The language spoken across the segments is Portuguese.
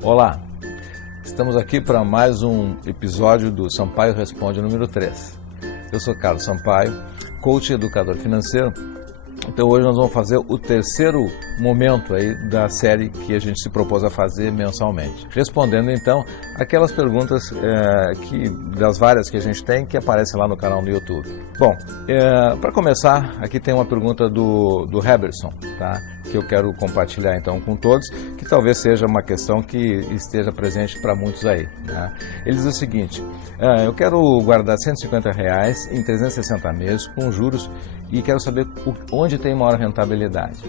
Olá, estamos aqui para mais um episódio do Sampaio Responde número 3. Eu sou Carlos Sampaio, coach e educador financeiro. Então hoje nós vamos fazer o terceiro momento aí da série que a gente se propôs a fazer mensalmente. Respondendo então aquelas perguntas das várias que a gente tem que aparecem lá no canal no YouTube. Bom, para começar, aqui tem uma pergunta do Heberson, tá? Que eu quero compartilhar então com todos, que talvez seja uma questão que esteja presente para muitos aí, né? Ele diz o seguinte: eu quero guardar R$150 em 360 meses com juros e quero saber onde tem maior rentabilidade.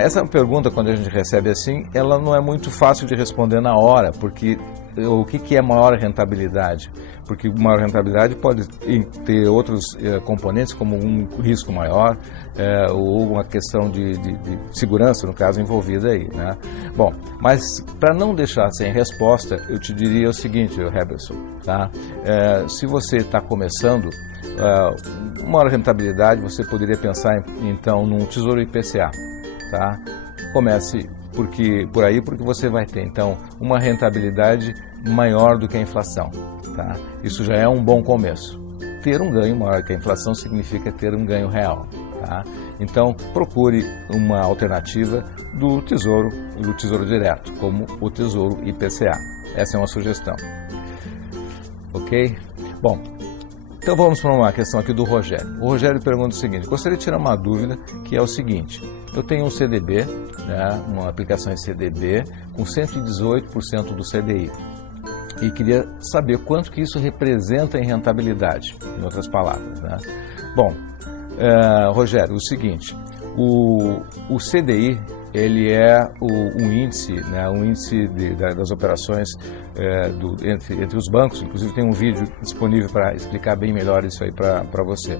Essa pergunta, quando a gente recebe assim, ela não é muito fácil de responder na hora, porque o que é maior rentabilidade? Porque maior rentabilidade pode ter outros componentes, como um risco maior, ou uma questão de segurança, no caso, envolvida aí, né? Bom, mas para não deixar sem resposta, eu te diria o seguinte, Heberson, tá? Se você está começando, maior rentabilidade, você poderia pensar então num Tesouro IPCA, tá? Comece por aí, porque você vai ter então uma rentabilidade maior do que a inflação, tá? Isso já é um bom começo. Ter um ganho maior que a inflação significa ter um ganho real, tá? Então procure uma alternativa do Tesouro Direto, como o Tesouro IPCA. Essa é uma sugestão. Ok? Bom, então vamos para uma questão aqui do Rogério. O Rogério pergunta o seguinte: gostaria de tirar uma dúvida, que é o seguinte: eu tenho um CDB, né, uma aplicação em CDB com 118% do CDI e queria saber quanto que isso representa em rentabilidade, em outras palavras, né? Bom, Rogério, o seguinte, o CDI, ele é um índice, né, das operações entre os bancos. Inclusive tem um vídeo disponível para explicar bem melhor isso aí para você.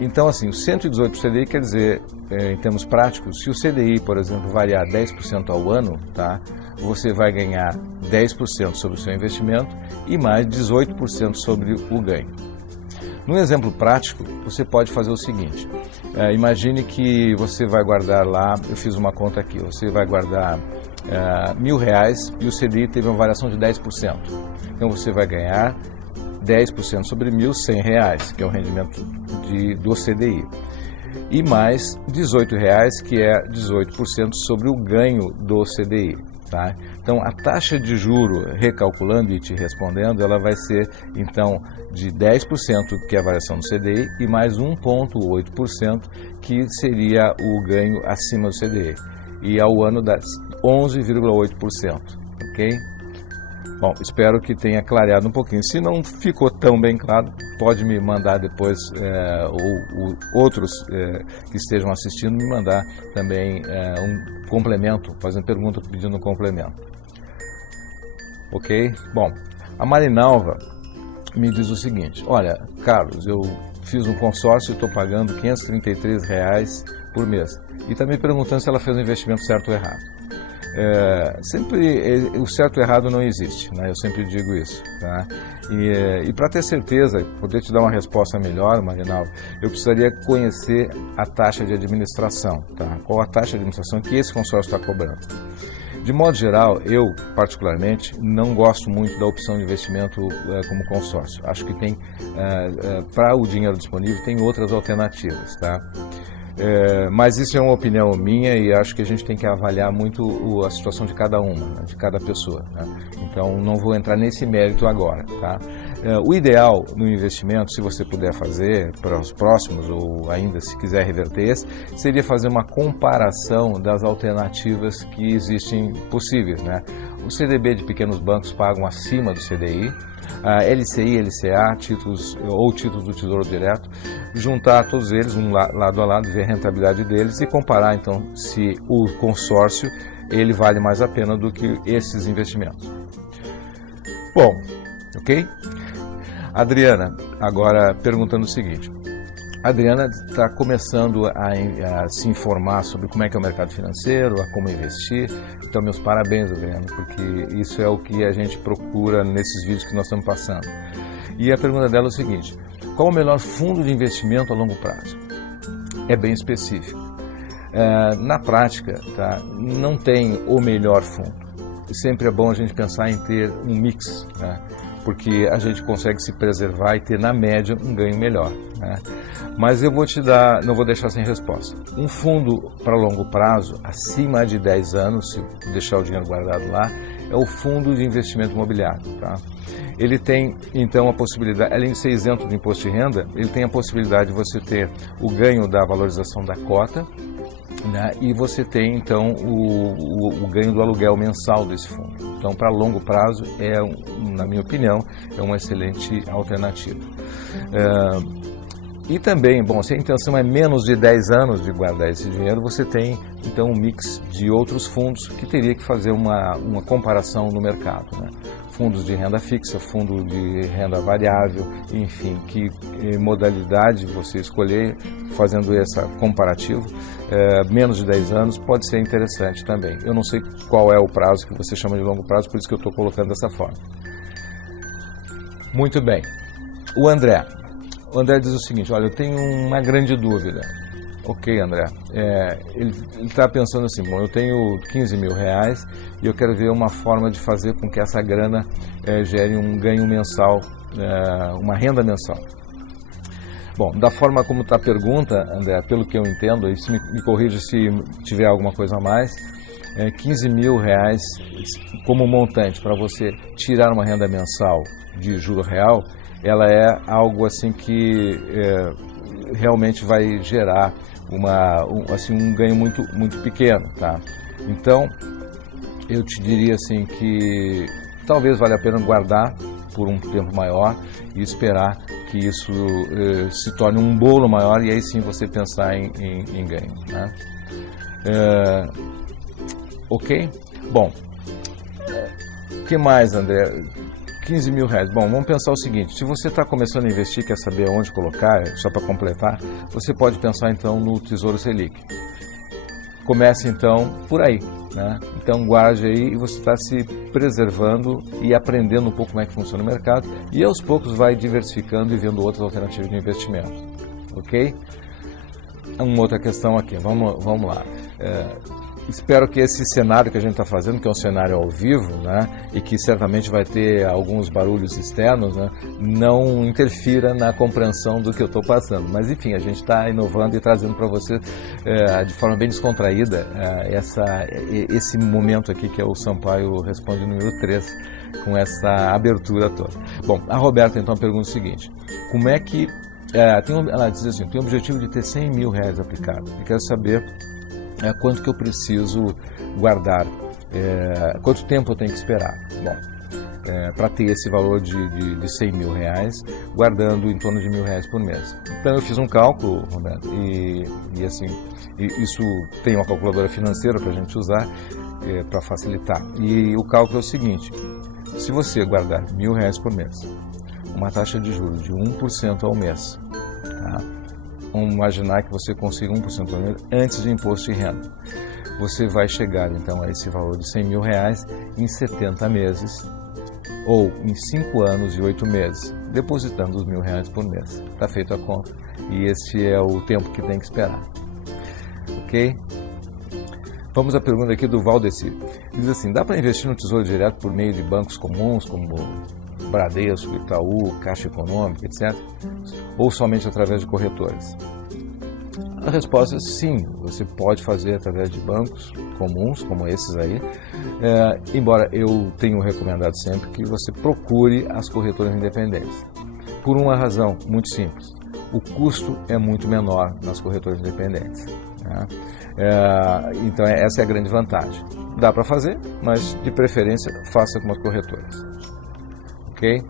Então, assim, o 118 do CDI quer dizer, em termos práticos, se o CDI, por exemplo, variar 10% ao ano, tá, você vai ganhar 10% sobre o seu investimento e mais 18% sobre o ganho. Num exemplo prático, você pode fazer o seguinte: imagine que você vai guardar lá, eu fiz uma conta aqui, você vai guardar R$1.000 e o CDI teve uma variação de 10%. Então você vai ganhar 10% sobre R$1.100, que é o rendimento do CDI, e mais R$18, que é 18% sobre o ganho do CDI. Tá? Então, a taxa de juro, recalculando e te respondendo, ela vai ser, então, de 10%, que é a variação do CDI, e mais 1,8%, que seria o ganho acima do CDI. E ao ano dá 11,8%, ok? Bom, espero que tenha clareado um pouquinho. Se não ficou tão bem claro, pode me mandar depois, ou outros que estejam assistindo, me mandar também um complemento, fazendo pergunta, pedindo um complemento. Ok? Bom, a Marinalva me diz o seguinte: olha, Carlos, eu fiz um consórcio e estou pagando R$533 por mês. E está me perguntando se ela fez o investimento certo ou errado. Sempre o certo e errado não existe, né? Eu sempre digo isso, tá? E para ter certeza, poder te dar uma resposta melhor, Marinalva, eu precisaria conhecer a taxa de administração, tá? Qual a taxa de administração que esse consórcio está cobrando. De modo geral, eu particularmente não gosto muito da opção de investimento como consórcio. Acho que tem, para o dinheiro disponível, tem outras alternativas, tá? Mas isso é uma opinião minha e acho que a gente tem que avaliar muito a situação de cada uma, né, de cada pessoa, né? Então não vou entrar nesse mérito agora, tá? O ideal no investimento, se você puder fazer para os próximos ou ainda se quiser reverter esse, seria fazer uma comparação das alternativas que existem possíveis, né? O CDB de pequenos bancos pagam acima do CDI, a LCI, LCA, títulos do Tesouro Direto, juntar todos eles lado a lado, ver a rentabilidade deles e comparar então se o consórcio ele vale mais a pena do que esses investimentos. Bom, ok? Adriana, agora perguntando o seguinte: a Adriana está começando a se informar sobre como é que é o mercado financeiro, a como investir. Então, meus parabéns, Adriana, porque isso é o que a gente procura nesses vídeos que nós estamos passando. E a pergunta dela é o seguinte: qual o melhor fundo de investimento a longo prazo? É bem específico. Na prática, tá, não tem o melhor fundo. sempre é bom a gente pensar em ter um mix, né? Porque a gente consegue se preservar e ter, na média, um ganho melhor, né? Mas eu vou te dar, não vou deixar sem resposta. Um fundo para longo prazo, acima de 10 anos, se deixar o dinheiro guardado lá, é o fundo de investimento imobiliário, tá? Ele tem, então, a possibilidade, além de ser isento do imposto de renda, ele tem a possibilidade de você ter o ganho da valorização da cota, né? E você tem, então, o ganho do aluguel mensal desse fundo. Então, para longo prazo, na minha opinião, é uma excelente alternativa. E também, bom, se a intenção é menos de 10 anos de guardar esse dinheiro, você tem, então, um mix de outros fundos que teria que fazer uma comparação no mercado, né? Fundos de renda fixa, fundo de renda variável, enfim, que modalidade você escolher, fazendo essa comparativo, menos de 10 anos pode ser interessante também. Eu não sei qual é o prazo que você chama de longo prazo, por isso que eu estou colocando dessa forma. Muito bem. O André diz o seguinte, olha, eu tenho uma grande dúvida. Ok, André, ele está pensando assim, bom, eu tenho 15 mil reais e eu quero ver uma forma de fazer com que essa grana gere um ganho mensal, uma renda mensal. Bom, da forma como está a pergunta, André, pelo que eu entendo, e se me corrija se tiver alguma coisa a mais, 15 mil reais como montante para você tirar uma renda mensal de juro real, ela é algo assim que realmente vai gerar um ganho muito pequeno, tá? Então, eu te diria assim que talvez valha a pena guardar por um tempo maior e esperar que isso se torne um bolo maior e aí sim você pensar em ganho, né? Ok? Bom, o que mais, André? 15 mil reais. Bom, vamos pensar o seguinte, se você está começando a investir, quer saber onde colocar, só para completar, você pode pensar então no Tesouro Selic. Comece então por aí, né? Então guarde aí e você está se preservando e aprendendo um pouco como é que funciona o mercado e aos poucos vai diversificando e vendo outras alternativas de investimento, ok? Uma outra questão aqui, vamos lá. Espero que esse cenário que a gente está fazendo, que é um cenário ao vivo, né, e que certamente vai ter alguns barulhos externos, né, não interfira na compreensão do que eu estou passando. Mas, enfim, a gente está inovando e trazendo para você, de forma bem descontraída, esse momento aqui que é o Sampaio Responde número 3, com essa abertura toda. Bom, a Roberta, então, pergunta o seguinte, como é que... ela diz assim, tem o objetivo de ter 100 mil reais aplicado. Eu quero saber... quanto que eu preciso guardar, quanto tempo eu tenho que esperar. Bom, para ter esse valor de 100 mil reais, guardando em torno de R$1.000 por mês. Então eu fiz um cálculo, Roberto, e assim, isso tem uma calculadora financeira para a gente usar para facilitar. E o cálculo é o seguinte, se você guardar R$1.000 por mês, uma taxa de juros de 1% ao mês, tá? Vamos imaginar que você consiga 1% ao mês antes de imposto de renda. Você vai chegar, então, a esse valor de 100 mil reais em 70 meses ou em 5 anos e 8 meses, depositando os R$1.000 por mês. Está feita a conta e esse é o tempo que tem que esperar. Ok? Vamos à pergunta aqui do Valdeci. Diz assim, dá para investir no Tesouro Direto por meio de bancos comuns, como Bradesco, Itaú, Caixa Econômica, etc., ou somente através de corretores? A resposta é sim, você pode fazer através de bancos comuns, como esses aí, embora eu tenha recomendado sempre que você procure as corretoras independentes. Por uma razão muito simples, o custo é muito menor nas corretoras independentes, né? Então essa é a grande vantagem. Dá para fazer, mas de preferência faça com as corretoras. Ok?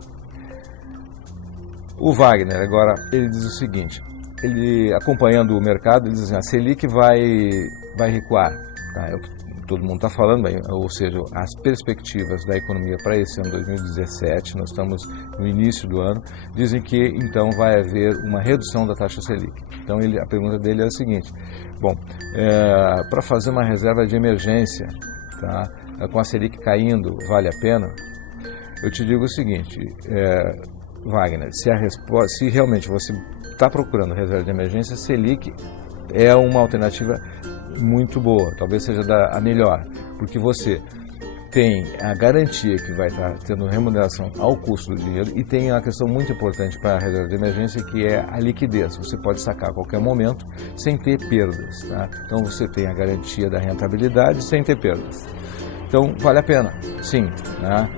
O Wagner, agora, ele diz o seguinte, ele acompanhando o mercado, ele diz assim, a Selic vai recuar, tá? Todo mundo está falando, ou seja, as perspectivas da economia para esse ano 2017, nós estamos no início do ano, dizem que então vai haver uma redução da taxa Selic. Então a pergunta dele é a seguinte, bom, para fazer uma reserva de emergência, tá? Com a Selic caindo, vale a pena? Eu te digo o seguinte, Wagner, se realmente você está procurando reserva de emergência, Selic é uma alternativa muito boa, talvez seja a melhor, porque você tem a garantia que vai estar tendo remuneração ao custo do dinheiro e tem uma questão muito importante para a reserva de emergência, que é a liquidez. Você pode sacar a qualquer momento sem ter perdas, tá? Então você tem a garantia da rentabilidade sem ter perdas. Então vale a pena, sim, né?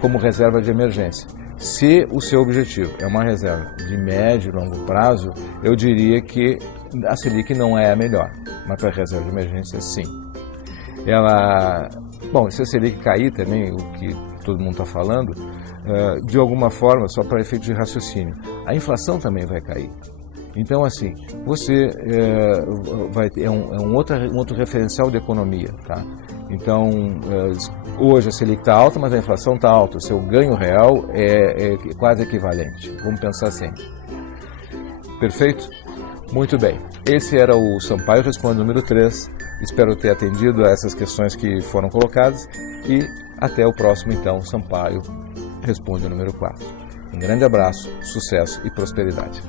Como reserva de emergência. Se o seu objetivo é uma reserva de médio e longo prazo, eu diria que a Selic não é a melhor, mas para reserva de emergência, sim. Bom, se a Selic cair também, o que todo mundo está falando, de alguma forma, só para efeito de raciocínio, a inflação também vai cair. Então, assim, você vai ter um outro referencial de economia, tá? Então, hoje a Selic está alta, mas a inflação está alta. O seu ganho real é quase equivalente. Vamos pensar assim. Perfeito? Muito bem. Esse era o Sampaio Responde número 3. Espero ter atendido a essas questões que foram colocadas e até o próximo, então, Sampaio Responde número 4. Um grande abraço, sucesso e prosperidade.